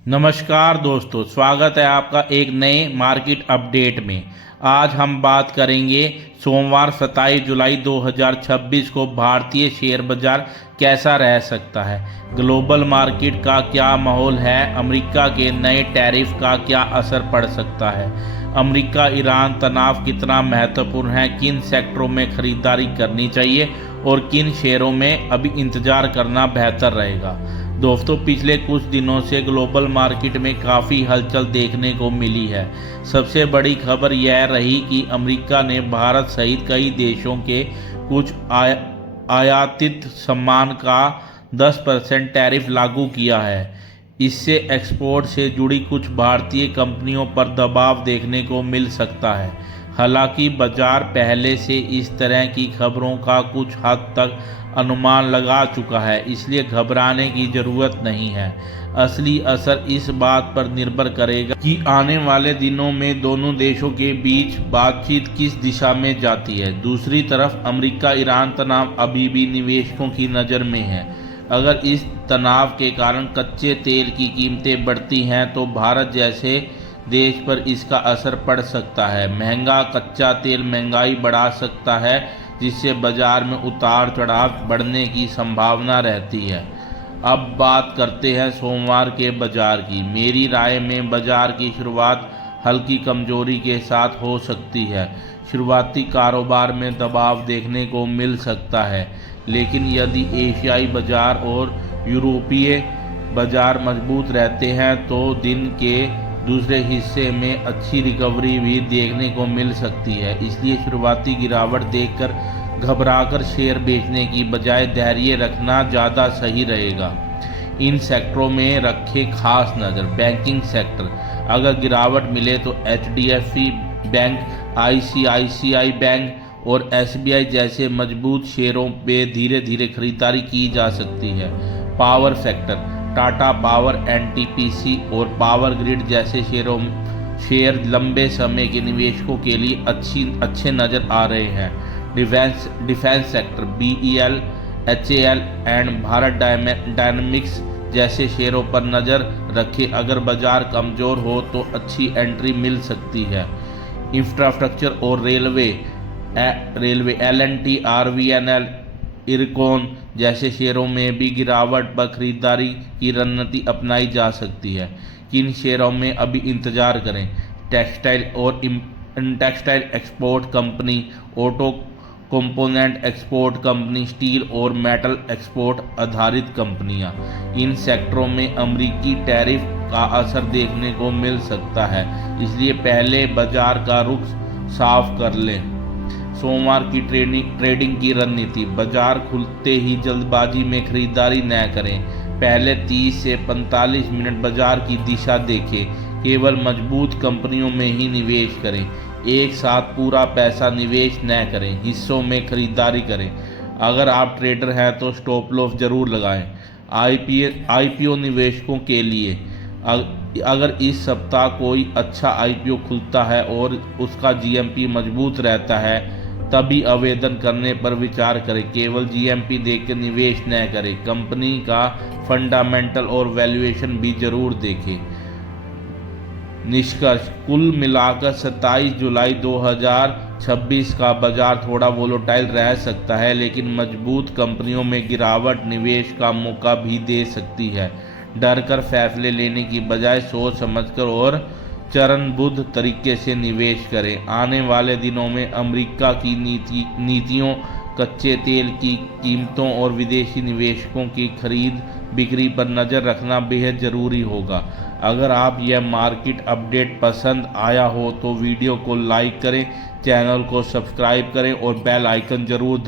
नमस्कार दोस्तों, स्वागत है आपका एक नए मार्केट अपडेट में। आज हम बात करेंगे सोमवार 27 जुलाई 2026 को भारतीय शेयर बाजार कैसा रह सकता है, ग्लोबल मार्केट का क्या माहौल है, अमेरिका के नए टैरिफ का क्या असर पड़ सकता है, अमेरिका ईरान तनाव कितना महत्वपूर्ण है, किन सेक्टरों में खरीदारी करनी चाहिए और किन शेयरों में अभी इंतजार करना बेहतर रहेगा। दोस्तों, पिछले कुछ दिनों से ग्लोबल मार्केट में काफ़ी हलचल देखने को मिली है। सबसे बड़ी खबर यह रही कि अमेरिका ने भारत सहित कई देशों के कुछ आयातित सामान का 10% टैरिफ लागू किया है। इससे एक्सपोर्ट से जुड़ी कुछ भारतीय कंपनियों पर दबाव देखने को मिल सकता है। हालांकि बाजार पहले से इस तरह की खबरों का कुछ हद तक अनुमान लगा चुका है, इसलिए घबराने की ज़रूरत नहीं है। असली असर इस बात पर निर्भर करेगा कि आने वाले दिनों में दोनों देशों के बीच बातचीत किस दिशा में जाती है। दूसरी तरफ अमेरिका ईरान तनाव अभी भी निवेशकों की नज़र में है। अगर इस तनाव के कारण कच्चे तेल की कीमतें बढ़ती हैं तो भारत जैसे देश पर इसका असर पड़ सकता है। महंगा कच्चा तेल महंगाई बढ़ा सकता है, जिससे बाजार में उतार चढ़ाव बढ़ने की संभावना रहती है। अब बात करते हैं सोमवार के बाजार की। मेरी राय में बाजार की शुरुआत हल्की कमजोरी के साथ हो सकती है। शुरुआती कारोबार में दबाव देखने को मिल सकता है, लेकिन यदि एशियाई बाजार और यूरोपीय बाजार मजबूत रहते हैं तो दिन के दूसरे हिस्से में अच्छी रिकवरी भी देखने को मिल सकती है। इसलिए शुरुआती गिरावट देखकर घबराकर शेयर बेचने की बजाय धैर्य रखना ज़्यादा सही रहेगा। इन सेक्टरों में रखें खास नज़र। बैंकिंग सेक्टर, अगर गिरावट मिले तो HDFC बैंक, ICICI बैंक और SBI जैसे मजबूत शेयरों पे धीरे धीरे खरीदारी की जा सकती है। Power sector, Tata power, NTPC और पावर ग्रिड जैसे शेयर लंबे समय के निवेशकों के लिए अच्छे नज़र आ रहे हैं। Defence sector, BEL, HAL and Bharat dynamics जैसे शेयरों पर नज़र रखें। अगर बाजार कमज़ोर हो तो अच्छी एंट्री मिल सकती है। इंफ्रास्ट्रक्चर और रेलवे L&T, RVNL, इरकॉन जैसे शेयरों में भी गिरावट पर खरीदारी की रणनीति अपनाई जा सकती है। किन शेयरों में अभी इंतजार करें? Textile export company, auto component export company, steel और मेटल एक्सपोर्ट आधारित कंपनियां। इन सेक्टरों में अमेरिकी टैरिफ का असर देखने को मिल सकता है, इसलिए पहले बाजार का रुख साफ कर लें। सोमवार की ट्रेडिंग की रणनीति, बाजार खुलते ही जल्दबाजी में खरीदारी न करें। पहले 30 से 45 मिनट बाजार की दिशा देखें। केवल मजबूत कंपनियों में ही निवेश करें। एक साथ पूरा पैसा निवेश न करें, हिस्सों में खरीदारी करें। अगर आप ट्रेडर हैं तो स्टॉप लॉस जरूर लगाएं। IPO निवेशकों के लिए, अगर इस सप्ताह कोई अच्छा IPO खुलता है और उसका GMP मजबूत रहता है तभी आवेदन करने पर विचार करें। केवल GMP देखकर निवेश न करें। कंपनी का फंडामेंटल और वैल्यूएशन भी जरूर देखें। निष्कर्ष, कुल मिलाकर 27 जुलाई 2026 का बाजार थोड़ा वोलेटाइल रह सकता है, लेकिन मजबूत कंपनियों में गिरावट निवेश का मौका भी दे सकती है। डर कर फैसले लेने की बजाय सोच समझकर और चरणबद्ध तरीके से निवेश करें। आने वाले दिनों में अमेरिका की नीतियों, कच्चे तेल की कीमतों और विदेशी निवेशकों की खरीद बिक्री पर नज़र रखना बेहद ज़रूरी होगा। अगर आप यह मार्केट अपडेट पसंद आया हो तो वीडियो को लाइक करें, चैनल को सब्सक्राइब करें और बेल आइकन जरूर